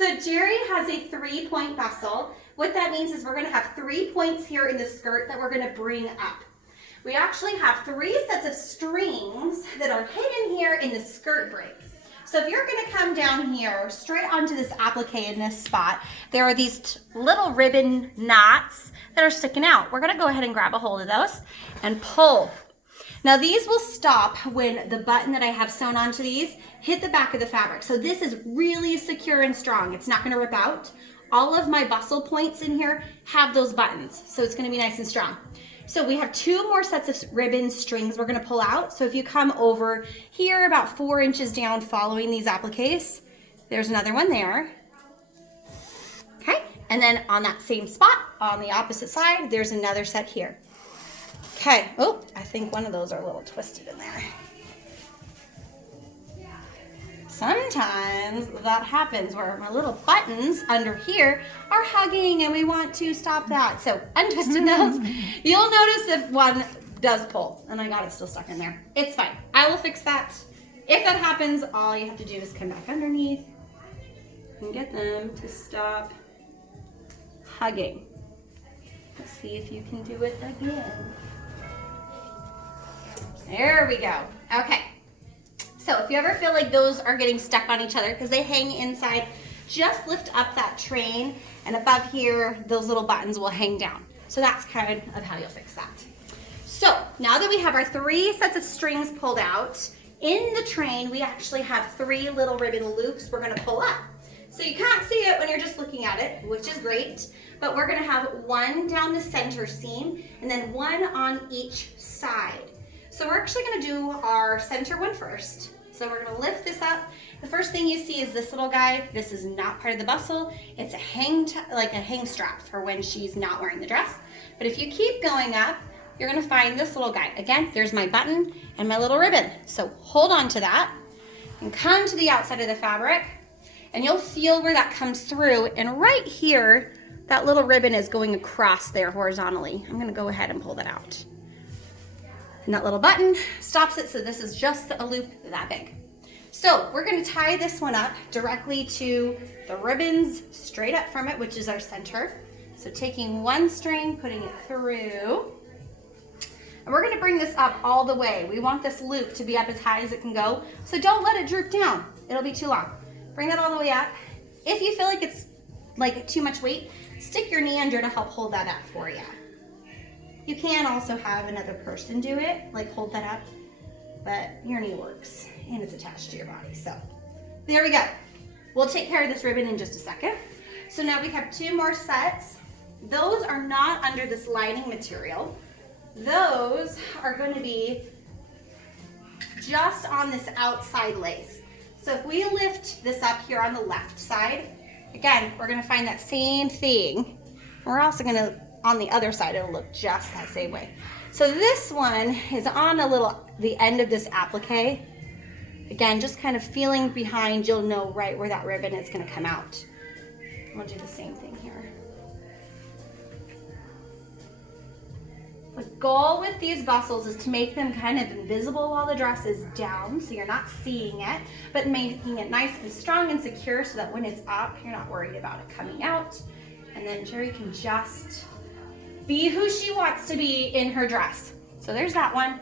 So Jeri has a 3-point bustle. What that means is we're going to have 3 points here in the skirt that we're going to bring up. We actually have 3 sets of strings that are hidden here in the skirt break. So if you're going to come down here straight onto this applique in this spot, there are these little ribbon knots that are sticking out. We're going to go ahead and grab a hold of those and pull. Now these will stop when the button that I have sewn onto these hit the back of the fabric. So this is really secure and strong. It's not going to rip out. All of my bustle points in here have those buttons, so it's going to be nice and strong. So we have 2 more sets of ribbon strings we're going to pull out. So if you come over here about 4 inches down following these appliques, there's another one there. Okay, and then on that same spot on the opposite side, there's another set here. Okay, oh, I think one of those are a little twisted in there. Sometimes that happens where my little buttons under here are hugging and we want to stop that. So untwisted those. You'll notice if one does pull and I got it still stuck in there. It's fine. I will fix that. If that happens, all you have to do is come back underneath and get them to stop hugging. Let's see if you can do it again. There we go. Okay. So if you ever feel like those are getting stuck on each other because they hang inside, just lift up that train and above here, those little buttons will hang down. So that's kind of how you'll fix that. So now that we have our 3 sets of strings pulled out, in the train, we actually have 3 little ribbon loops we're gonna pull up. So you can't see it when you're just looking at it, which is great, but we're gonna have 1 down the center seam and then 1 on each side. So we're actually gonna do our center one first. So we're gonna lift this up. The first thing you see is this little guy. This is not part of the bustle. It's a hang strap for when she's not wearing the dress. But if you keep going up, you're gonna find this little guy. Again, there's my button and my little ribbon. So hold on to that and come to the outside of the fabric and you'll feel where that comes through. And right here, that little ribbon is going across there horizontally. I'm gonna go ahead and pull that out. And that little button stops it, so this is just a loop that big. So we're gonna tie this one up directly to the ribbons straight up from it, which is our center. So taking 1 string, putting it through, and we're gonna bring this up all the way. We want this loop to be up as high as it can go, so don't let it droop down. It'll be too long. Bring that all the way up. If you feel like it's like too much weight, stick your knee under to help hold that up for you. You can also have another person do it, like hold that up, but your knee works and it's attached to your body. So there we go. We'll take care of this ribbon in just a second. So now we have 2 more sets. Those are not under this lining material. Those are going to be just on this outside lace. So if we lift this up here on the left side, again, we're going to find that same thing. We're also going to, on the other side, it'll look just that same way. So this one is on the end of this applique. Again, just kind of feeling behind, you'll know right where that ribbon is going to come out. We'll do the same thing here. The goal with these bustles is to make them kind of invisible while the dress is down, so you're not seeing it, but making it nice and strong and secure so that when it's up, you're not worried about it coming out. And then Jeri can just be who she wants to be in her dress. So there's that one.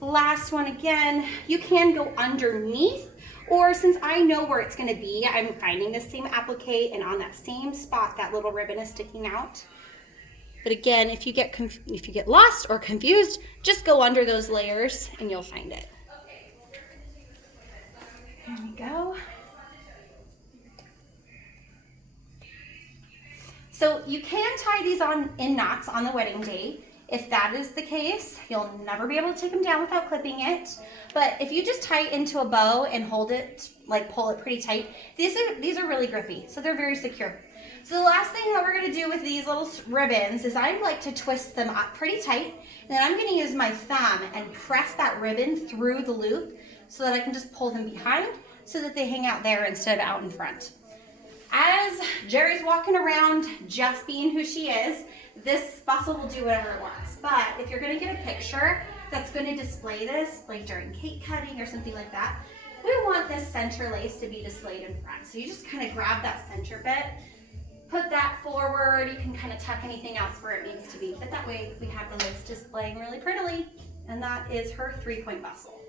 Last one again, you can go underneath, or since I know where it's gonna be, I'm finding the same applique and on that same spot, that little ribbon is sticking out. But again, if you get lost or confused, just go under those layers and you'll find it. There we go. So you can tie these on in knots on the wedding day. If that is the case, you'll never be able to take them down without clipping it. But if you just tie it into a bow and hold it, like pull it pretty tight, these are really grippy, so they're very secure. So the last thing that we're gonna do with these little ribbons is I like to twist them up pretty tight, and then I'm gonna use my thumb and press that ribbon through the loop so that I can just pull them behind so that they hang out there instead of out in front. As Jeri's walking around just being who she is, this bustle will do whatever it wants. But if you're gonna get a picture that's gonna display this, like during cake cutting or something like that, we want this center lace to be displayed in front. So you just kind of grab that center bit, put that forward. You can kind of tuck anything else where it needs to be, but that way we have the lace displaying really prettily. And that is her 3-point bustle.